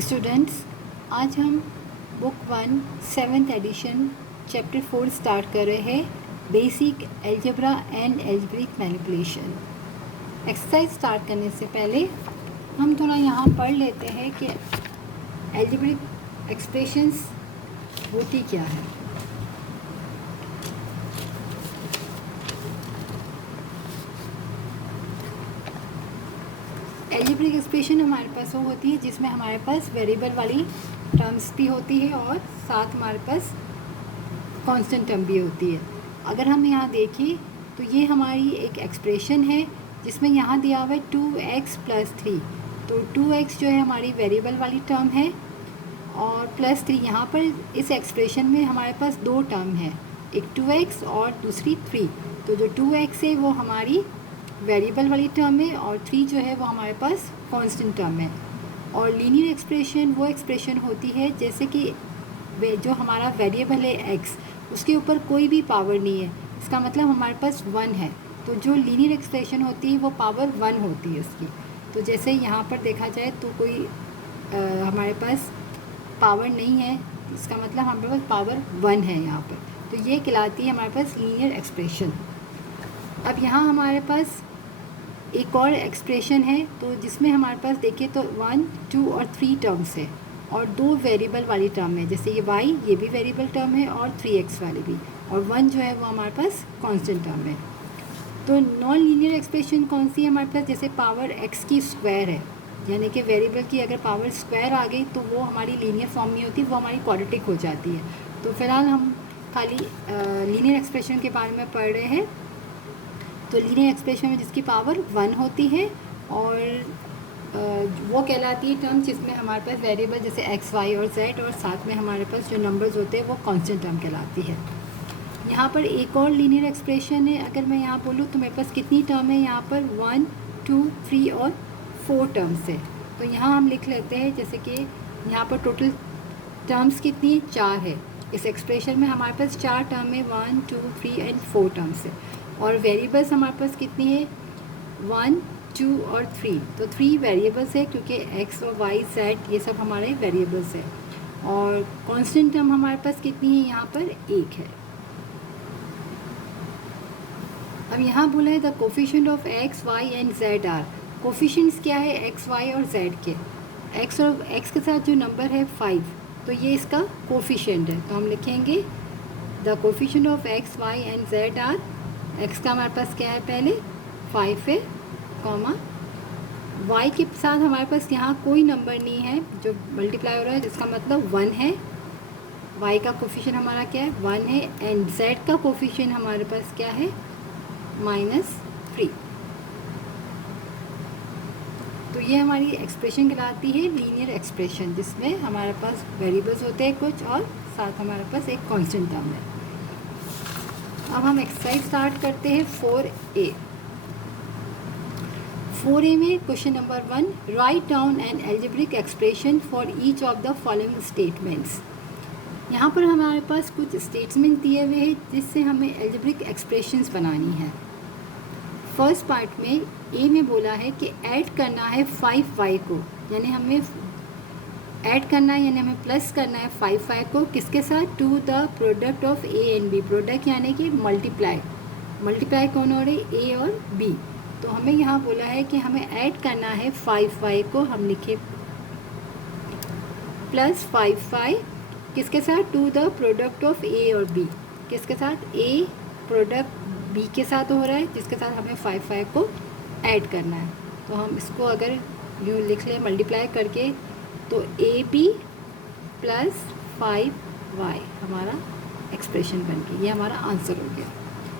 Students, आज हम book 1 7th addition chapter 4 start कर रहे हैं, basic algebra and algebraic manipulation. Exercise start करने से पहले हम थोड़ा यहाँ पढ़ लेते हैं कि अलजेब्रिक एक्सप्रेशंस होती क्या है। अलजेब्रिक एक्सप्रेशन हमारे पास वो होती है जिसमें हमारे पास वेरिएबल वाली टर्म्स भी होती है और साथ हमारे पास कांस्टेंट टर्म भी होती है। अगर हम यहाँ देखें तो ये हमारी एक एक्सप्रेशन है जिसमें यहाँ दिया हुआ है 2x + 3। तो 2x जो है हमारी वेरिएबल वाली टर्म है और +3 यहाँ पर इस एक्सप्रेशन में हमारे पास दो टर्म है, एक 2x और दूसरी 3। तो जो 2x है वो हमारी वेरिएबल वाली टर्म है और 3 जो है वो हमारे पास कांस्टेंट टर्म है। और लीनियर एक्सप्रेशन वो एक्सप्रेशन होती है जैसे कि जो हमारा वेरिएबल है x, उसके ऊपर कोई भी पावर नहीं है, इसका मतलब हमारे पास 1 है। तो जो लीनियर एक्सप्रेशन होती है वो पावर 1 होती है उसकी। तो जैसे यहाँ पर देखा जाए तो कोई हमारे पास पावर नहीं है, इसका मतलब हमारे पास पावर 1 है यहाँ पर। तो ये कहलाती है हमारे पास लीनियर एक्सप्रेशन। अब यहाँ हमारे पास एक और एक्सप्रेशन है तो जिसमें हमारे पास देखिए तो 1, 2 और 3 टर्म्स है और दो वेरिएबल वाली टर्म है, जैसे ये y ये भी वेरिएबल टर्म है और 3x वाली भी, और 1 जो है वो हमारे पास कांस्टेंट टर्म है। तो नॉन लीनियर एक्सप्रेशन कौन सी है हमारे पास, जैसे पावर x की स्क्वायर है, यानी कि वेरिएबल की अगर पावर स्क्वायर आ गई तो वो हमारी लीनियर फॉर्म नहीं होती, वो हमारी क्वाड्रेटिक हो जाती है। तो फिलहाल हम खाली लीनियर एक्सप्रेशन के बारे में पढ़ रहे हैं। तो लीनियर एक्सप्रेशन में जिसकी पावर 1 होती है और वो कहलाती है टर्म जिसमें हमारे पास वेरिएबल जैसे x, y और z और साथ में हमारे पास जो नंबर्स होते हैं वो कांस्टेंट टर्म कहलाती है। यहाँ पर एक और लीनियर एक्सप्रेशन है, अगर मैं यहाँ बोलूँ तो मेरे पास कितनी टर्म है, यहाँ पर 1, 2, 3 और 4 टर्म्स है। तो यहाँ हम लिख लेते हैं जैसे कि यहाँ पर टोटल टर्म्स कितनी है, 4 है। इस एक्सप्रेशन में हमारे पास 4 टर्म है, 1, 2, 3 एंड 4 टर्म्स है। और वेरिएबल्स हमारे पास कितनी है, 1, 2 और 3। तो 3 वेरिएबल्स है क्योंकि x और y, z ये सब हमारे वेरिएबल्स है। और कांस्टेंट टर्म हमारे पास कितनी है, यहाँ पर 1 है। अब यहाँ बोला है the coefficient of x, y and z are. Coefficients क्या है x, y और z के, x और x के साथ जो नंबर है 5, तो ये इसका कोफिशिएंट है। तो हम लिखेंगे the coefficient of x, y and z are, x का हमारे पास क्या है, पहले 5 है, कॉमा y के साथ हमारे पास यहाँ कोई नंबर नहीं है जो मल्टीप्लाई हो रहा है, जिसका मतलब 1 है। y का कोफिशिएंट हमारा क्या है, 1 है। एंड z का कोफिशिएंट हमारे पास क्या है, -3। तो ये हमारी एक्सप्रेशन कहलाती है लीनियर एक्सप्रेशन, जिसमें हमारे पास वेरिएबल्स होते हैं कुछ और साथ हमारे पास एक कांस्टेंट टर्म है। अब हम एक्सरसाइज स्टार्ट करते हैं 4A। 4A में question number 1, write down N algebraic expression for each of the following statements. यहाँ पर हमारे पास कुछ स्टेटमेंट दिए हुए हैं जिससे हमें अलजेब्रिक एक्सप्रेशंस बनानी है। फर्स्ट पार्ट में ए में बोला है कि ऐड करना है 5y को, यानी हमें ऐड करना है, यानी हमें प्लस करना है 5y को किसके साथ, to the product of a and b। Product यानी कि मल्टीप्लाई कौन हो रही, a और b। तो हमें यहाँ बोला है कि हमें ऐड करना है 5y को, हम लिखे प्लस 5y किसके साथ, to the product of a और b। किसके साथ, a प्रोडक्ट b के साथ हो रहा है, जिसके साथ हमें 5y को ऐड करना है। तो हम इसको अगर यूँ लिख लें मल्टीप्लाई करके, तो AB + 5y हमारा एक्सप्रेशन बन गई, ये हमारा आंसर हो गया।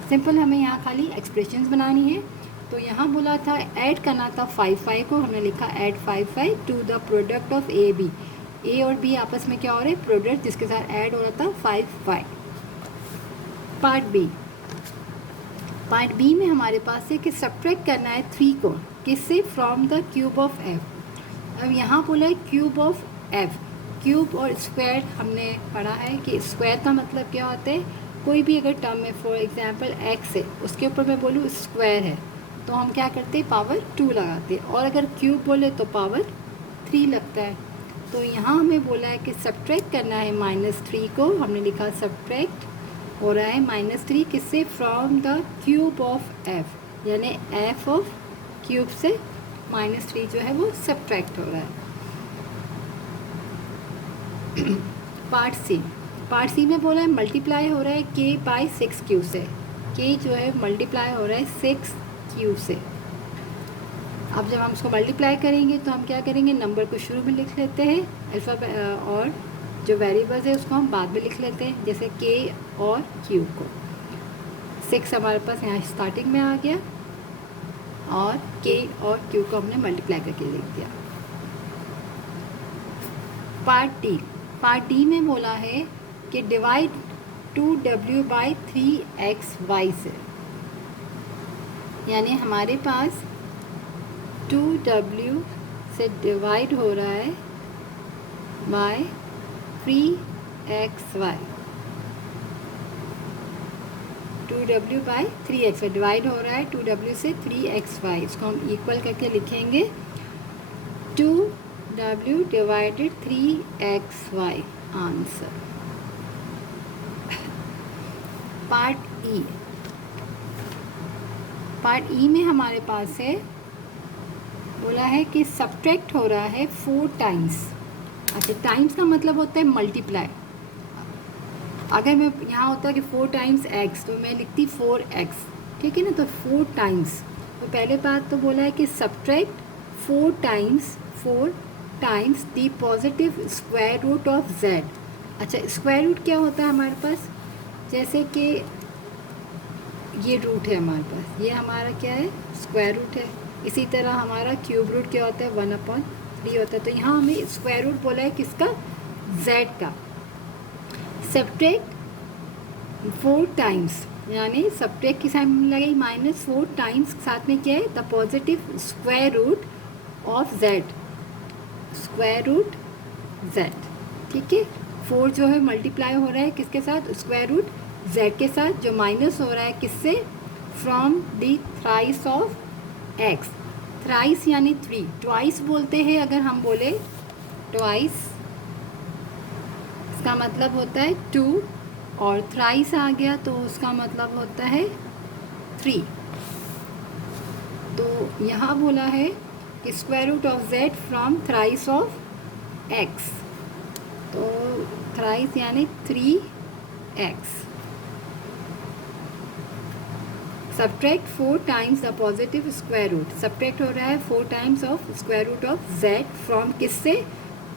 सिंपल, हमें यहाँ खाली एक्सप्रेशंस बनानी है। तो यहाँ बोला था ऐड करना था 5y को, हमने लिखा add 5y to the product of AB। a और b आपस में क्या हो रहा है, प्रोडक्ट, जिसके साथ ऐड हो रहा था 5y। पार्ट बी में हमारे पास है कि सब्ट्रैक्ट करना है 3 को, किससे, from the cube of f। अब यहाँ बोला है क्यूब ऑफ f। क्यूब और स्क्वायर हमने पढ़ा है कि स्क्वायर का मतलब क्या होता है, कोई भी अगर टर्म है, फॉर एग्जांपल x है, उसके ऊपर मैं बोलूँ स्क्वायर है, तो हम क्या करते हैं, पावर 2 लगाते हैं। और अगर क्यूब बोले तो पावर 3 लगता है। तो यहाँ हमें बोला है कि सब्ट्रैक्ट करना है -3 को, हमने लिखा सब्ट्रैक्ट हो रहा है -3 किससे, from the cube of F, यानी एफ ऑफ क्यूब से -3 जो है वो सब्ट्रैक्ट हो रहा है। पार्ट सी में बोला है मल्टीप्लाई हो रहा है k बाई 6q से, k जो है मल्टीप्लाई हो रहा है 6q से। अब जब हम उसको मल्टीप्लाई करेंगे तो हम क्या करेंगे, नंबर को शुरू में लिख लेते हैं अल्फ़ाबेट, और जो वेरिएबल्स है उसको हम बाद में लिख लेते हैं, जैसे k और q को। 6 हमारे पास यहाँ स्टार्टिंग में आ गया और k और q को हमने मल्टीप्लाई करके लिख दिया। पार्ट डी में बोला है कि डिवाइड 2w बाई 3xy से, यानी हमारे पास 2w से डिवाइड हो रहा है bye 3xy, 2w by 3xy divide हो रहा है 2w से 3xy। इसको हम इक्वल करके लिखेंगे 2w divided 3xy answer. Part ई में हमारे पास है, बोला है कि सब्ट्रैक्ट हो रहा है 4 टाइम्स। अच्छा, टाइम्स का मतलब होता है मल्टीप्लाई। अगर मैं यहाँ होता है कि 4 टाइम्स x, तो मैं लिखती 4x, ठीक है ना। तो 4 टाइम्स, तो पहले बात तो बोला है कि subtract 4 times the positive square root of z। अच्छा, स्क्वायर रूट क्या होता है हमारे पास, जैसे कि ये रूट है हमारे पास, ये हमारा क्या है, स्क्वायर रूट है। इसी तरह हमारा क्यूब रूट क्या होता है, 1/3 होता है। तो यहाँ हमें स्क्वायर रूट बोला है किसका, z का। सब्ट्रैक्ट 4 टाइम्स, यानी सब्ट्रैक्ट की साइन में लगेगी -4 टाइम्स, साथ में क्या है, the positive square root of z, square root z, ठीक है। 4 जो है मल्टीप्लाई हो रहा है किसके साथ, स्क्वायर रूट z के साथ, जो माइनस हो रहा है किससे, from the thrice of x। Thrice यानी 3, ट्वाइस बोलते हैं। अगर हम बोले ट्वाइस, इसका मतलब होता है 2, और थ्राइस आ गया तो उसका मतलब होता है 3। तो यहाँ बोला है कि square root of z from thrice of x, तो थ्राइस यानी 3x। Subtract 4 times the positive square root, subtract हो रहा है 4 times of square root of z from किससे,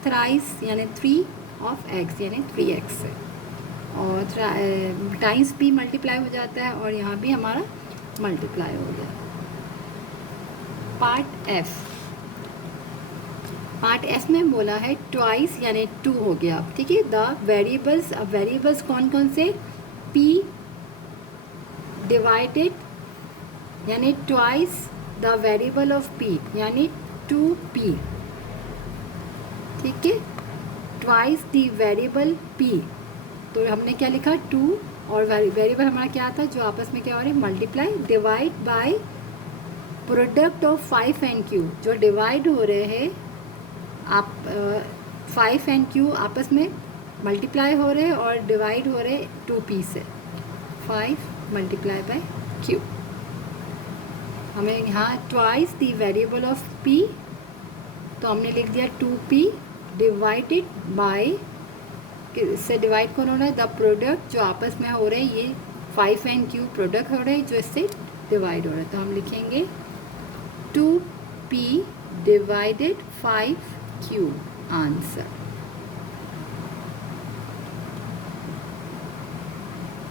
थ्राइस यानी 3 ऑफ x, यानी 3x से। और टाइम्स भी मल्टीप्लाई हो जाता है, और यहाँ भी हमारा मल्टीप्लाई हो गया। पार्ट एफ में बोला है ट्वाइस यानी 2 हो गया, ठीक है। द वेरिएबल्स, अब वेरिएबल्स कौन कौन से, p डिवाइडेड यानी twice the variable of p, यानी 2p, ठीक है। ट्वाइस द वेरिएबल p, तो हमने क्या लिखा 2, और वेरिएबल हमारा क्या आता है, जो आपस में क्या हो रहा है, multiply, divide by product of 5 and q, जो डिवाइड हो रहे हैं आप 5 and q आपस में मल्टीप्लाई हो रहे हैं और डिवाइड हो रहे 2p से, 5 मल्टीप्लाई बाय q। हमें यहाँ twice the variable of p, तो हमने लिख दिया 2p डिवाइडेड बाय, इससे डिवाइड कौन हो रहा है, द प्रोडक्ट जो आपस में हो रहे हैं, ये 5 and q प्रोडक्ट हो रहे हैं जो इससे डिवाइड हो रहा है। तो हम लिखेंगे 2p डिवाइडेड 5q आंसर।